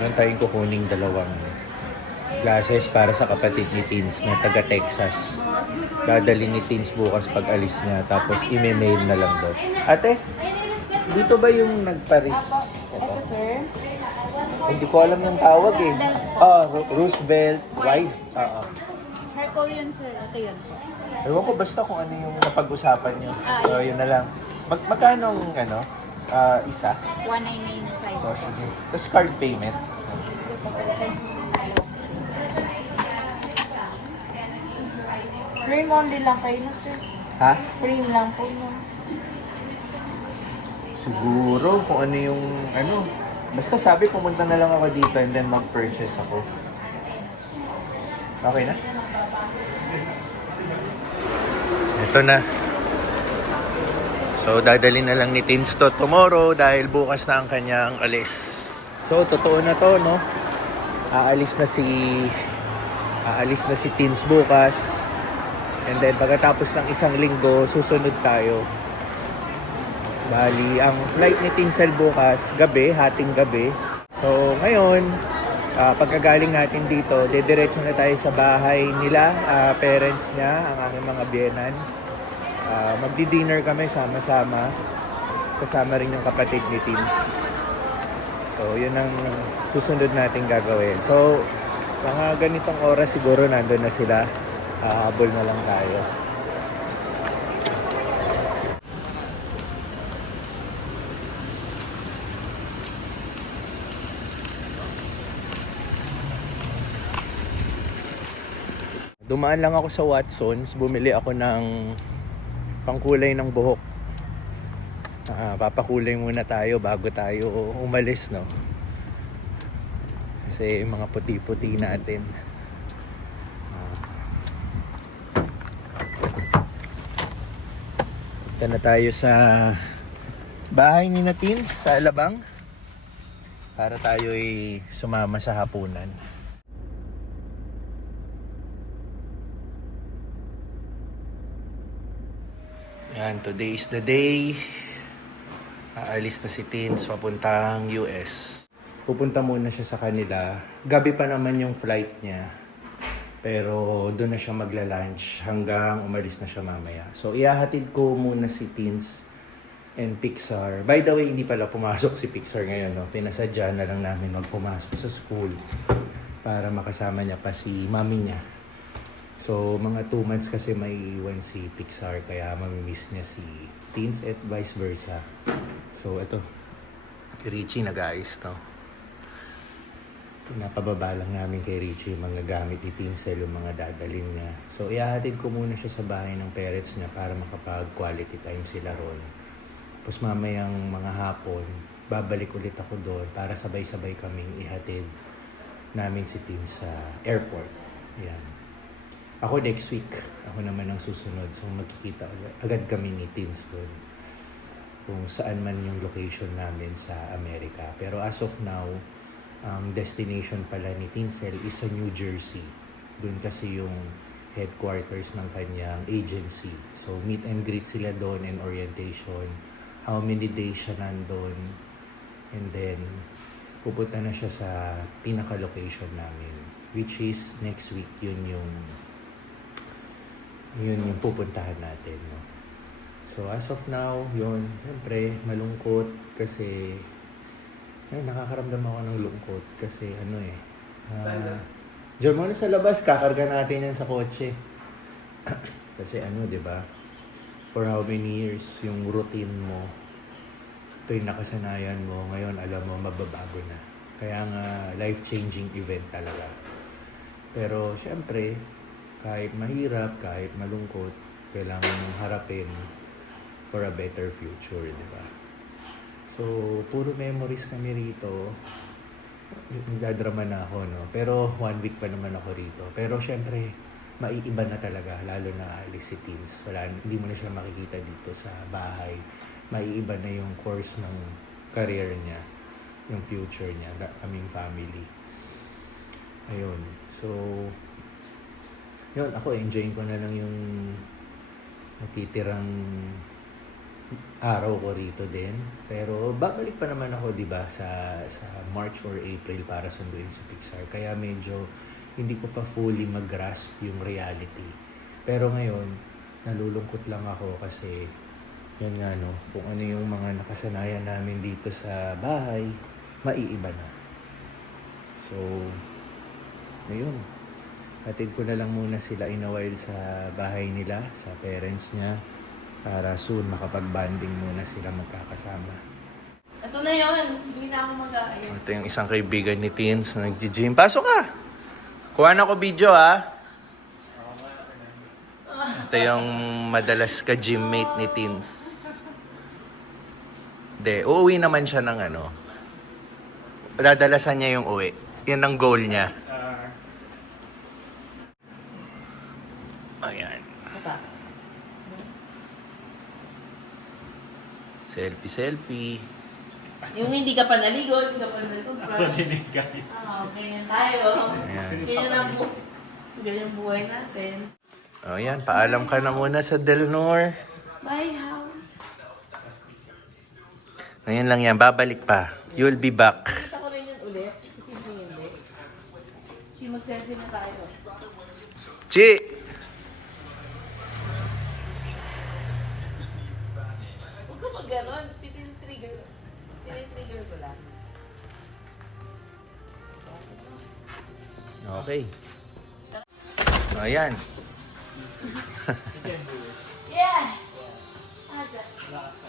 Meron tayong kukuning dalawang glasses para sa kapatid ni Teens na taga Texas. Dadali ni Teens bukas pag alis niya, tapos i-mail na lang doon. Ate, dito ba yung nagparis? Ito, sir. Hindi ko alam yung tawag eh. Roosevelt Wide. Charcoal yun, sir. Ito yun. Ewan ko basta kung ano yung napag-usapan niyo. So, yun. yun na lang. Magkano ang isa? 1995. O, sige. Tapos card payment. Cream only lang kayo na, sir. Ha? Cream lang po mo. Siguro kung ano yung basta sabi pumunta na lang ako dito and then mag-purchase ako. Okay na? Ito na. So dadali na lang ni Teens to tomorrow dahil bukas na ang kanyang alis. So totoo na to, no? Aalis na si Teens bukas. And then pagkatapos ng isang linggo, susunod tayo. Bali, ang flight ni Tinsel bukas, gabi, hating gabi. So, ngayon, pagkagaling natin dito, dediretso na tayo sa bahay nila, parents niya, ang aking mga biyenan. Magdi-dinner kami sama-sama. Kasama rin yung kapatid ni Tins. So, yun ang susunod natin gagawin. So, mga ganitong oras siguro nandun na sila. Habol na lang tayo. Dumaan lang ako sa Watsons, bumili ako ng pangkulay ng buhok. Papakulay muna tayo bago tayo umalis, no? Kasi mga puti-puti natin. Punta na tayo sa bahay ni Teens sa Alabang para tayo ay sumama sa hapunan. Yan, today is the day. Aalis na si Teens papuntang US. Pupunta muna siya sa kanila. Gabi pa naman yung flight niya. Pero doon na siya magla-lunch hanggang umalis na siya mamaya. So ihahatid ko muna si Teens and Pixar. By the way, hindi pala pumasok si Pixar ngayon, no? Pinasadya na lang namin magpumasok sa school para makasama niya pa si mami niya. So, mga 2 months kasi may iwan si Pixar, kaya mamimiss niya si Teens at vice versa. So, ito. Richie nag-aayos to. Pinapababa lang namin kay Richie yung mga gamit ni Tinsel, yung mga dadalhin niya. So, ihahatid ko muna siya sa bahay ng parents niya para makapag-quality time sila ron. Tapos mamayang mga hapon, babalik ulit ako doon para sabay-sabay kaming ihatid namin si Teens sa airport. Yan. Ako next week, ako naman ang susunod. So magkikita agad kami ni Teens doon. Kung saan man yung location namin sa Amerika. Pero as of now, ang destination pala ni Tinsel is sa New Jersey. Doon kasi yung headquarters ng kanyang agency. So meet and greet sila doon and orientation. How many days siya nandun. And then, pupunta na siya sa pinaka-location namin. Which is next week, yun yung pupuntahan natin, no? So as of now, yun, siyempre malungkot kasi nakakaramdam ako ng lungkot kasi diyan muna sa labas, kakarga natin yan sa kotse. Kasi di ba? For how many years yung routine mo, ito yung nakasanayan mo, ngayon alam mo mababago na. Kaya nga life-changing event talaga. Pero siyempre, kahit mahirap, kahit malungkot, kailangan mong harapin for a better future, di ba? So, puro memories kami rito. Nagdadrama na ako, no? Pero 1 week pa naman ako rito. Pero syempre, maiiba na talaga, lalo na alis si Teens. Hindi mo na siya makikita dito sa bahay. Maiiba na yung course ng career niya, yung future niya, kaming family. Ayun. So, yun, ako enjoying ko na lang yung natitirang araw ko rito din. Pero babalik pa naman ako, 'di ba, sa March or April para sunduin si Pixar. Kaya medyo hindi ko pa fully mag-grasp yung reality. Pero ngayon, nalulungkot lang ako kasi yan nga no, kung ano yung mga nakasanayan namin dito sa bahay, maiiba na. So, ngayon, hatid ko na lang muna sila in a while sa bahay nila, sa parents niya, para soon makapag-banding muna sila magkakasama. Ito na yun. Hindi na ako mag-aayos. Ito yung isang kaibigan ni Teens na nag-gym. Pasok ka! Kuha na ko video ha! Ito yung madalas ka-gymmate ni Teens. Hindi, uuwi naman siya ng ano. Dadalasan niya yung uwi. Yan ang goal niya. Ayan. Selfie. Yung hindi ka pa naligo, hindi ka pa naligo. Ako din eh, guys. Ganyan tayo. Ayan. Ganyan buhay natin. O yan, paalam ka na muna sa Delnor. Bye, house. Ngayon lang yan, babalik pa. You'll be back. Kita ko rin yun ulit. Kasi hindi. Si mag-selfie na tayo. Chi! Huwag ka mag-ganon. Tinitrigger ko lang. Okay. Ayan. Yeah!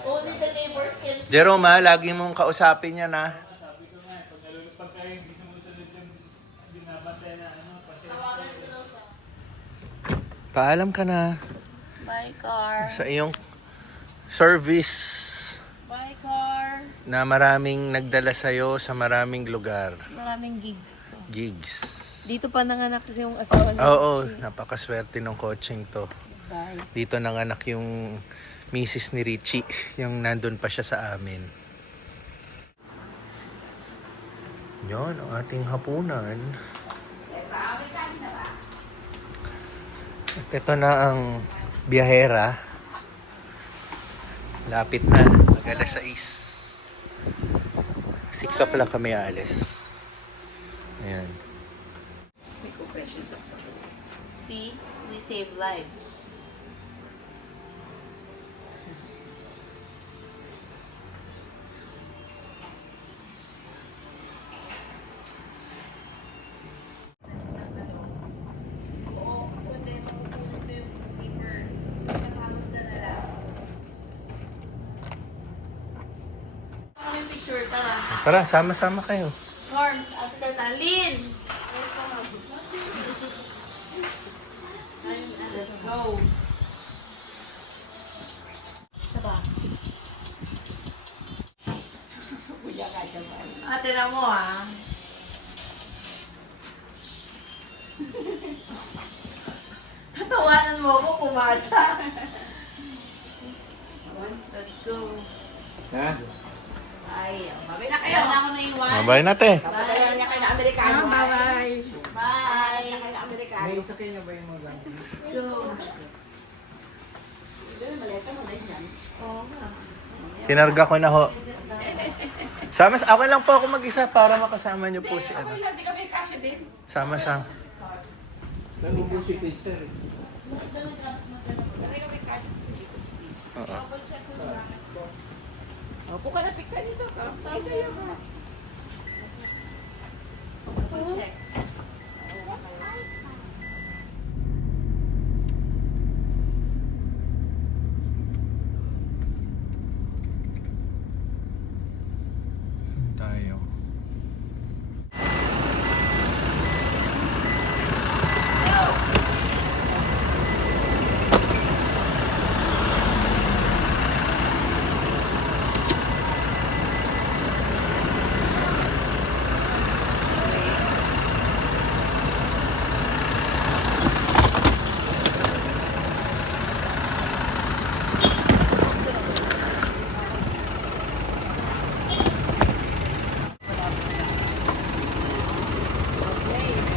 Only the neighbors can see. Jerome ha, lagi mong kausapin yan ha. Sabi ko nga, pag kayo hindi sumusunod yung binabantay na Tawagan ko lang siya. Paalam ka na Bye, car. sa iyong service Bye, car. na maraming nagdala sa'yo sa maraming lugar. Maraming gigs ko. Gigs. Dito pa nanganak kasi yung asawa niya. Oo, napakaswerte ng coaching to. Bye. Dito nanganak yung misis ni Richie, yung nandun pa siya sa amin. Yon ang ating hapunan. At ito na ang biyahera. Lapit na, mag-alas 6. 6 o'clock kami aalis. Ayan. May confession sa See, we save lives. Picture, tara. Tara, sama-sama kayo. Norms, at Tatalin! Let's go. Saba. Susukuya ka dyan. Ate na mo ah. Tatawanan mo ako, pumasa. Let's go. Ha? Ay, mabay na kayo. Wala ako na iwan. Mabay natin. Bye. Niya kayo na Amerikano. Bye. Bye. Niya kayo na Amerikano. Naisakay niya ba yung mga gamit? So, Maleta mo na yan. oo nga. Tinarga ko na ho. Ako lang po ako mag-isa para makasama niyo po si ano. Hindi kami kasya din. Sama-sama. Nag-ubos si Peter. Hindi kami kasya dito. Oo. Opo ka na piksa nito. Tapos kayo ka. Check. Tayo.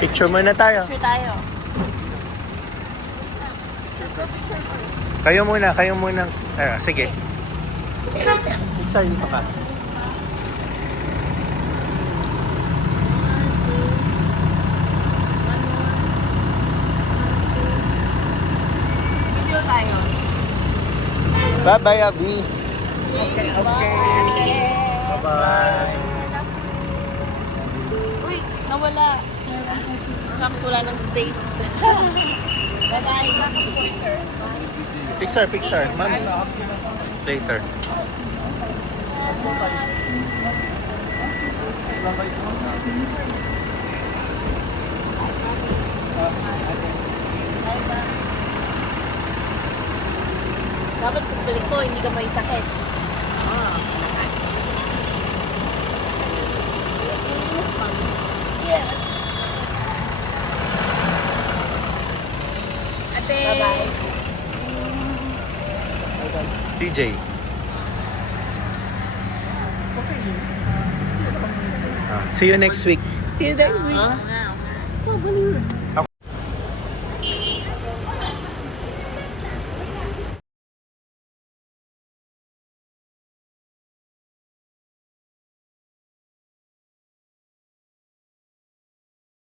Picture muna tayo. Picture tayo. Kayo muna. Sige. Pixar dito ka. Video tayo. Bye-bye, Abby. Okay. Bye-bye. Uy, nawala. Kapsula ng space. Bye-bye. Pixar. Mami. Later. Dapat pagbalik ko, hindi ka may sakit. Yes. Ate. Bye-bye. DJ. See you next week. See you next week.